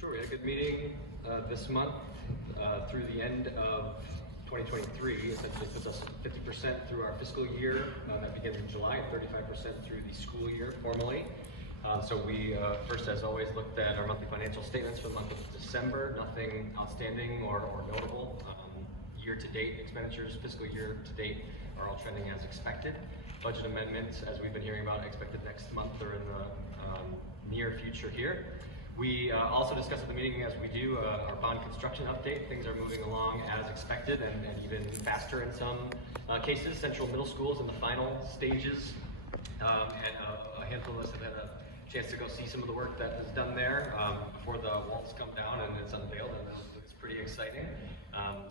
Sure, we had a good meeting this month through the end of 2023. Essentially puts us 50% through our fiscal year that begins in July, 35% through the school year formally. So we first, as always, looked at our monthly financial statements for the month of December. Nothing outstanding or notable. Year-to-date expenditures, fiscal year-to-date, are all trending as expected. Budget amendments, as we've been hearing about, expected next month or in the near future here. We also discussed at the meeting, as we do, our bond construction update. Things are moving along as expected and even faster in some cases. Central Middle School is in the final stages, and a handful of us have had a chance to go see some of the work that is done there before the walls come down and it's unveiled, and it's pretty exciting.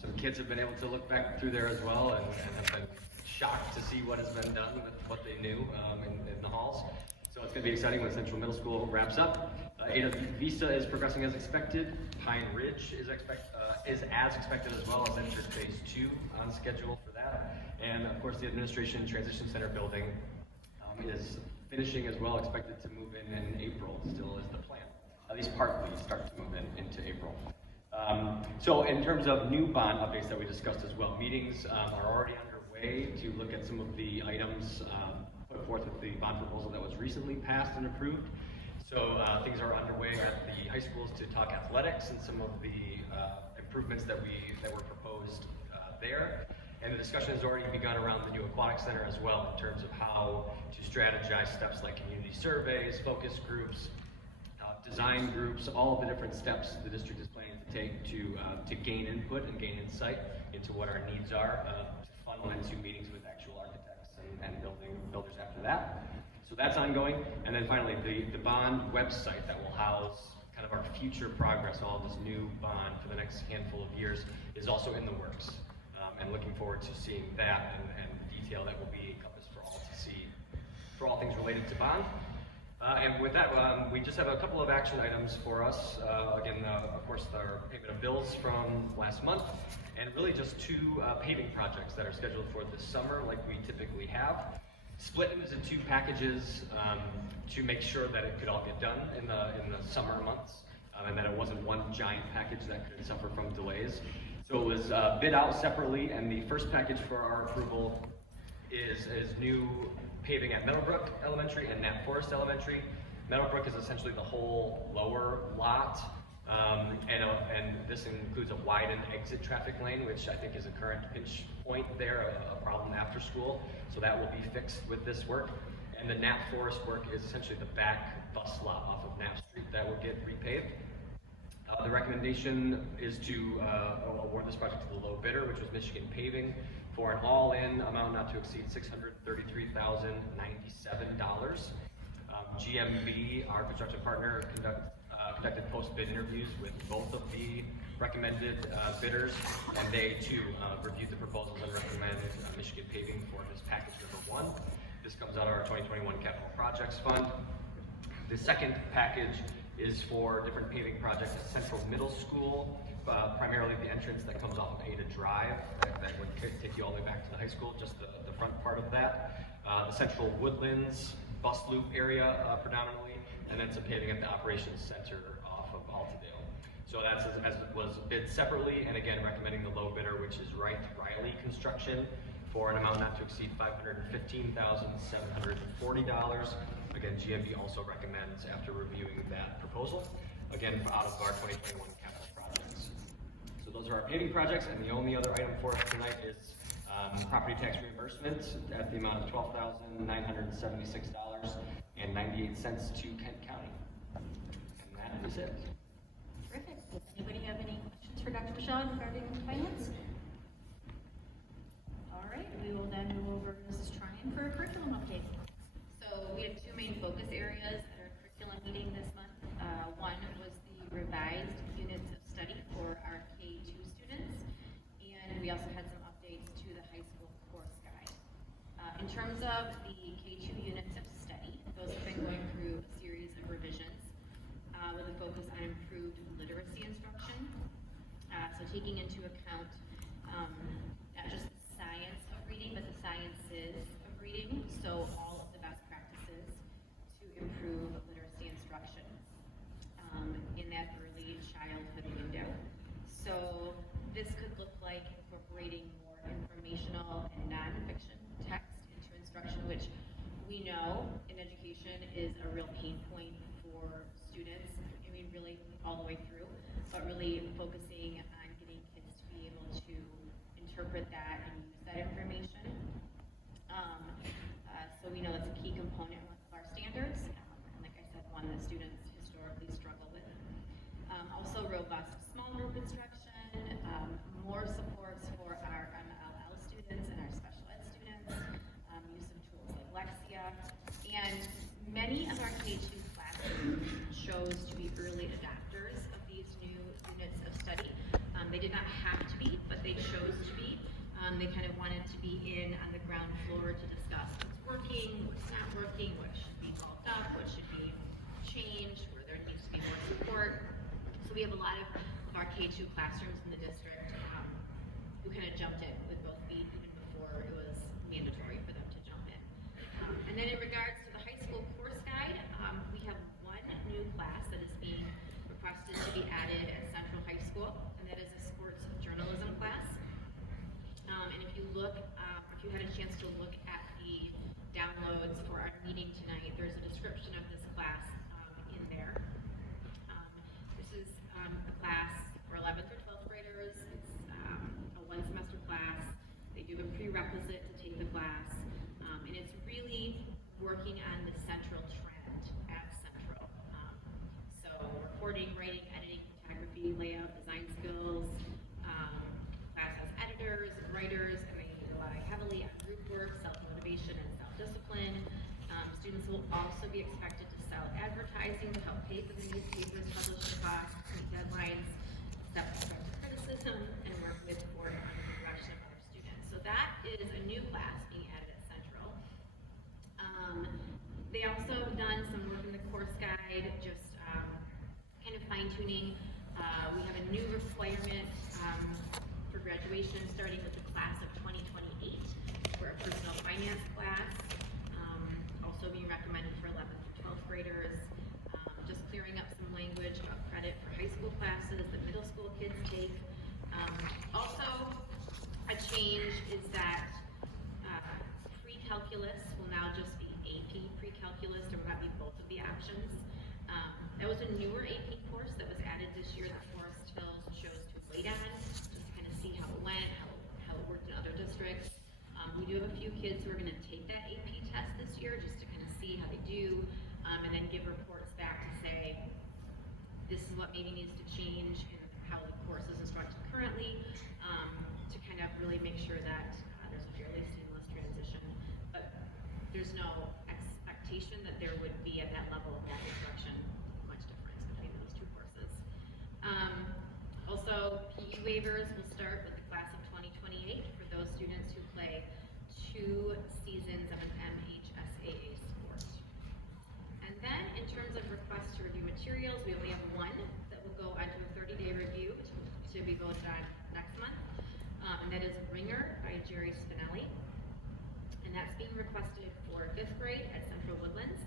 So the kids have been able to look back through there as well and have been shocked to see what has been done with what they knew in the halls. So it's going to be exciting when Central Middle School wraps up. Ada Vista is progressing as expected. Pine Ridge is as expected as well, as entered phase 2 on schedule for that. And of course the Administration Transition Center building is finishing as well, expected to move in April, still is the plan. At least partly start to move into April. So in terms of new bond updates that we discussed as well, meetings are already underway to look at some of the items put forth with the bond proposal that was recently passed and approved. So things are underway at the high schools to talk athletics and some of the improvements that were proposed there. And the discussion has already begun around the new aquatic center as well, in terms of how to strategize steps like community surveys, focus groups, design groups, all of the different steps the district is planning to take to gain input and gain insight into what our needs are, to funnel into meetings with actual architects and builders after that. So that's ongoing. And then finally, the bond website that will house kind of our future progress, all of this new bond for the next handful of years, is also in the works. And looking forward to seeing that and the detail that will be encompassed for all to see, for all things related to bond. And with that, we just have a couple of action items for us. Again, of course, our payment of bills from last month, and really just 2 paving projects that are scheduled for this summer, like we typically have. Split into 2 packages to make sure that it could all get done in the summer months, and that it wasn't one giant package that could suffer from delays. So it was bid out separately, and the first package for our approval is new paving at Meadowbrook Elementary and Knapp Forest Elementary. Meadowbrook is essentially the whole lower lot, and this includes a widened exit traffic lane, which I think is a current pinch point there, a problem after school. So that will be fixed with this work. And the Knapp Forest work is essentially the back bus lot off of Knapp Street that will get repaved. The recommendation is to award this project to the low bidder, which was Michigan Paving, for an all-in amount not to exceed $633,097. GMB, our construction partner, conducted post-bid interviews with both of the recommended bidders, and they too reviewed the proposals and recommend Michigan Paving for this package number 1. This comes out of our 2021 Capital Projects Fund. The second package is for different paving projects at Central Middle School, primarily the entrance that comes off of Ada Drive, that would take you all the way back to the high school, just the front part of that. The Central Woodlands bus loop area predominantly, and then some paving at the Operations Center off of Altadale. So that's as was bid separately, and again recommending the low bidder, which is Riley Construction, for an amount not to exceed $515,740. Again, GMB also recommends after reviewing that proposal, again out of our 2021 capital projects. So those are our paving projects, and the only other item for us tonight is property tax reimbursement at the amount of $12,976.98 to Kent County. And that is it. Terrific. Does anybody have any questions for Dr. Bashad regarding finance? All right, we will then move over to Mrs. Tryon for a curriculum update. So we have 2 main focus areas at our curriculum meeting this month. One was the revised units of study for our K-2 students, and we also had some updates to the high school course guide. In terms of the K-2 units of study, those have been going through a series of revisions with a focus on improved literacy instruction. So taking into account not just the science of reading, but the sciences of reading. So all of the best practices to improve literacy instruction in that early We know in education is a real pain point for students, I mean, really all the way through, but really focusing on getting kids to be able to interpret that and use that information. So we know that's a key component of our standards, and like I said, one that students historically struggle with. Also robust small group instruction, more supports for our MLL students and our special ed students, use of tools like Lexia, and many of our K-2 classes chose to be early adopters of these new units of study. They did not have to be, but they chose to be. They kind of wanted to be in on the ground floor to discuss what's working, what's not working, what should be bulked up, what should be changed, where there needs to be more support. So we have a lot of our K-2 classrooms in the district who kind of jumped in with both feet even before it was mandatory for them to jump in. And then in regards to the high school course guide, we have one new class that is being requested to be added at Central High School, and that is a sports journalism class. And if you look, if you had a chance to look at the downloads for our meeting tonight, there's a description of this class in there. This is a class for 11th or 12th graders. It's a one semester class. They do a prerequisite to take the class, and it's really working on the central trend at Central. So recording, writing, editing, photography, layout, design skills. Class has editors, writers, and they rely heavily on group work, self-motivation, and self-discipline. Students will also be expected to sell advertising to help pay for the newspapers, publishing costs, meet deadlines, accept constructive criticism, and work with board under the direction of other students. So that is a new class being added at Central. They also have done some work in the course guide, just kind of fine-tuning. We have a new requirement for graduation, starting with the class of 2028 for a personal finance class, also being recommended for 11th and 12th graders, just clearing up some language about credit for high school classes that middle school kids take. Also, a change is that pre-calculus will now just be AP pre-calculus. There will not be both of the options. That was a newer AP course that was added this year that Forest Hills chose to wait on, just to kind of see how it went, how it worked in other districts. We do have a few kids who are going to take that AP test this year, just to kind of see how they do, and then give reports back to say, this is what maybe needs to change in how the course is instructed currently, to kind of really make sure that there's a fairly seamless transition. But there's no expectation that there would be at that level of that instruction much difference between those two courses. Also, PE waivers will start with the class of 2028 for those students who play 2 seasons of an MHSAA sport. And then in terms of requests to review materials, we only have one that will go onto a 30-day review to be voted on next month. And that is Ringer by Jerry Spinelli. And that's being requested for 5th grade at Central Woodlands.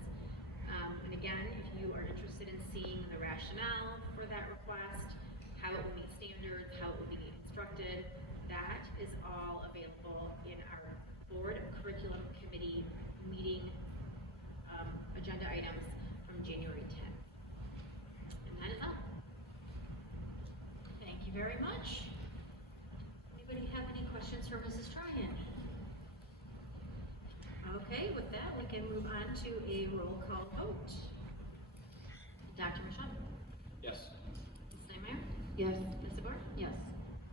And again, if you are interested in seeing the rationale for that request, how it will meet standards, how it will be instructed, that is all available in our board curriculum committee meeting agenda items from January 10th. And that is all. Thank you very much. Anybody have any questions for Mrs. Tryon? Okay, with that, we can move on to a roll call vote. Dr. Michon? Yes. Ms. Steinmeier? Yes. Ms. DeBoer? Yes.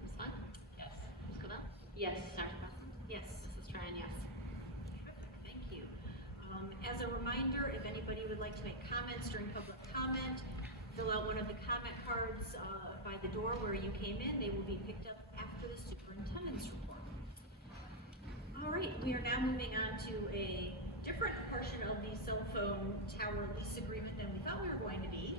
Ms. Fun? Yes. Ms. Cavell? Yes. Dr. Fossum? Yes. Mrs. Tryon, yes. Terrific, thank you. As a reminder, if anybody would like to make comments during public comment, fill out one of the comment cards by the door where you came in. They will be picked up after the superintendent's report. All right, we are now moving on to a different portion of the cell phone tower lease agreement than we thought we were going to be.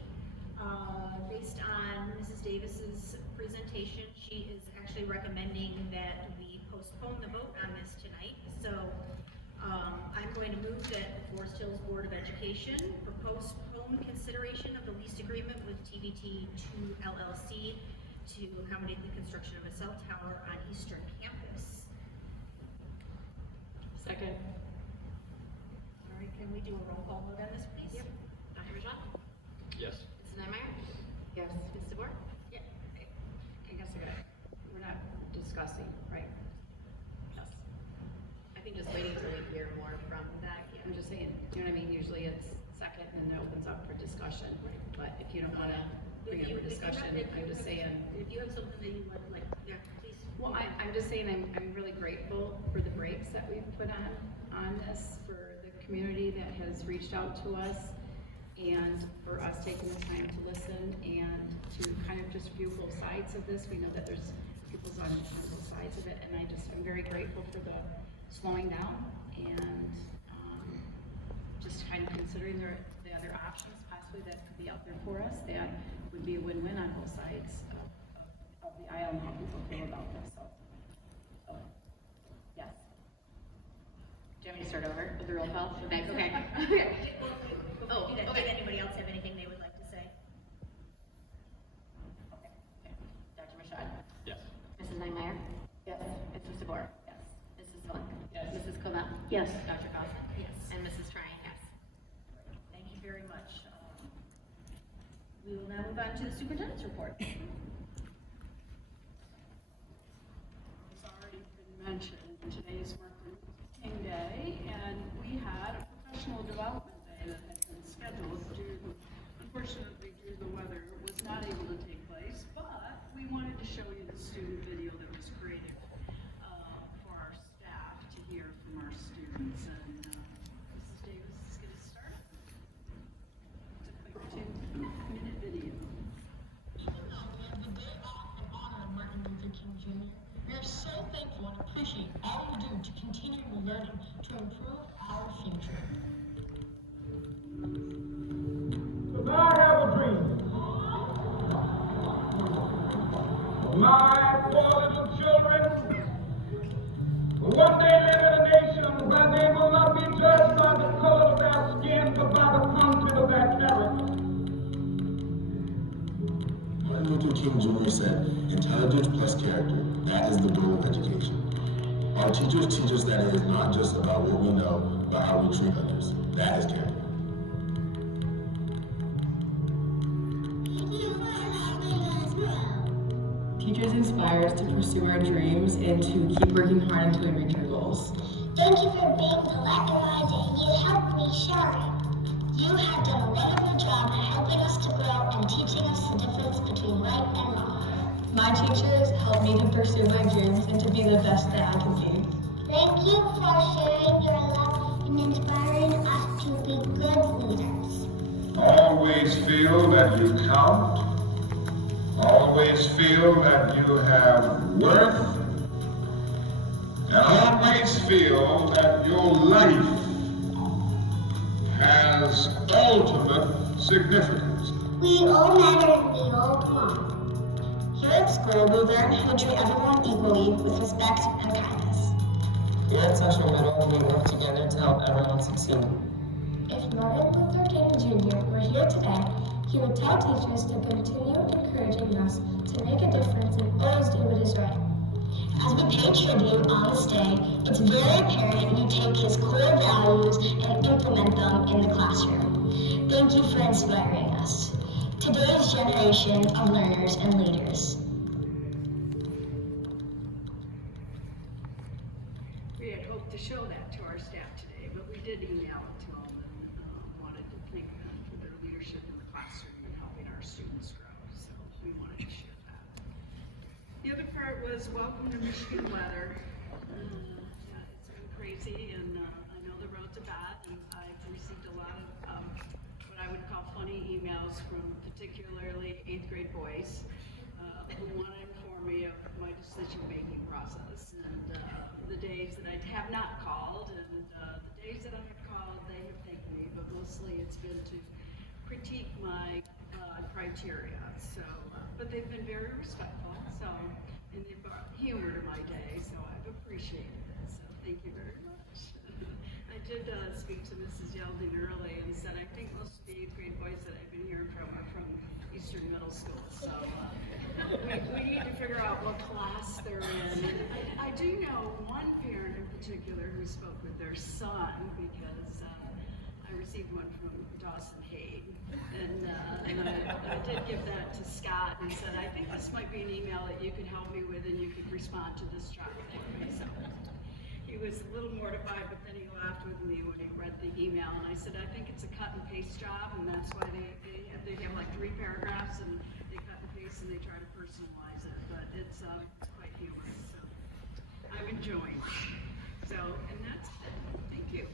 Based on Mrs. Davis's presentation, she is actually recommending that we postpone the vote on this tonight. So I'm going to move that the Forest Hills Board of Education postpone consideration of the lease agreement with TBT 2 LLC to accommodate the construction of a cell tower on Eastern Campus. Second. All right, can we do a roll call vote on this, please? Yep. Dr. Rajah? Yes. Mrs. Nemeyer? Yes, Ms. DeBoer? Yeah. Okay. I guess we're not discussing, right? Yes. I think just waiting till we hear more from that, yeah. I'm just saying, do you know what I mean? Usually it's second and then it opens up for discussion. But if you don't wanna bring it for discussion, I'm just saying. If you have something that you would like, yeah, please. Well, I'm just saying, I'm really grateful for the breaks that we've put on this, for the community that has reached out to us, and for us taking the time to listen and to kind of just view both sides of this. We know that there's people on both sides of it, and I'm very grateful for the slowing down and just kind of considering the other options possibly that could be out there for us that would be a win-win on both sides of the aisle and how people feel about this. So, yes. Do you want me to start over with the roll call? Okay. Oh, Did okay. anybody else have anything they would like to say? Okay. Dr. Rashad? Yes. Mrs. Nemeyer? Yes. Mrs. DeBoer? Yes. Mrs. Vaughn? Yes. Mrs. Comal? Yes. Dr. Carlson? Yes. And Mrs. Tryon, yes. Thank you very much. We will now move on to the superintendent's report. It's already been mentioned, today is Martin Luther King Day, and we had a professional development day that had been scheduled unfortunately due to the weather, it was not able to take place, but we wanted to show you the student video that was created for our staff to hear from our students, and Mrs. Davis is going to start. It's a quick 2-minute video. Even though we have the day off in honor of Martin Luther King Jr., we are so thankful and appreciate all you do to continue learning to improve our future. Because I have a dream. My four little children will one day live in a nation where they will not be judged by the color of their skin, but by the content of their character. Martin Luther King Jr. said, intelligence plus character, that is the goal of education. Our teachers teach us that it is not just about what we know, but how we treat others. That is character. Teachers inspire us to pursue our dreams and to keep working hard until we reach our goals. Thank you for being the light in my day. You helped me shine. You have done a wonderful job helping us to grow and teaching us the difference between right and wrong. My teachers help me to pursue my dreams and to be the best that I can be. Thank you for sharing your love and inspiring us to be good leaders. Always feel that you count. Always feel that you have worth. And always feel that your life has ultimate significance. We all matter and we all belong. Here at school, we learn how to treat everyone equally with respect and kindness. Here at Central Middle, we work together to help everyone succeed. If Martin Luther King Jr. were here today, he would tell teachers to continue encouraging us to make a difference and always do what is right. As we pay tribute on this day, it's very apparent you take his core values and implement them in the classroom. Thank you for inspiring us. Today's generation of learners and leaders. We had hoped to show that to our staff today, but we did email it to them and wanted to thank them for their leadership in the classroom and helping our students grow. So we wanted to share that. The other part was welcome to Michigan weather. Yeah, it's been crazy, and I know the roads are bad, and I've received a lot of what I would call funny emails from particularly 8th grade boys who want to inform me of my decision-making process. And the days that I have not called, and the days that I have called, they have thanked me, but mostly it's been to critique my criteria. So, but they've been very respectful. So, and they've brought humor to my day. So I've appreciated it. So thank you very much. I did speak to Mrs. Yeldon early and said I think most of the 8th grade boys that I've been hearing from are from Eastern Middle School. So we need to figure out what class they're in. And I do know one parent in particular who spoke with their son because Dawson Haig. And I did give that to Scott and said, I think this might be an email that you could help me with and you could respond to this job for me. So he was a little mortified, but then he laughed with me when he read the email. And I said, I think it's a cut and paste job, and that's why they have like 3 paragraphs and they cut and paste and they try to personalize it. But it's quite humorous. So I'm enjoying it. So, and that's it. Thank you.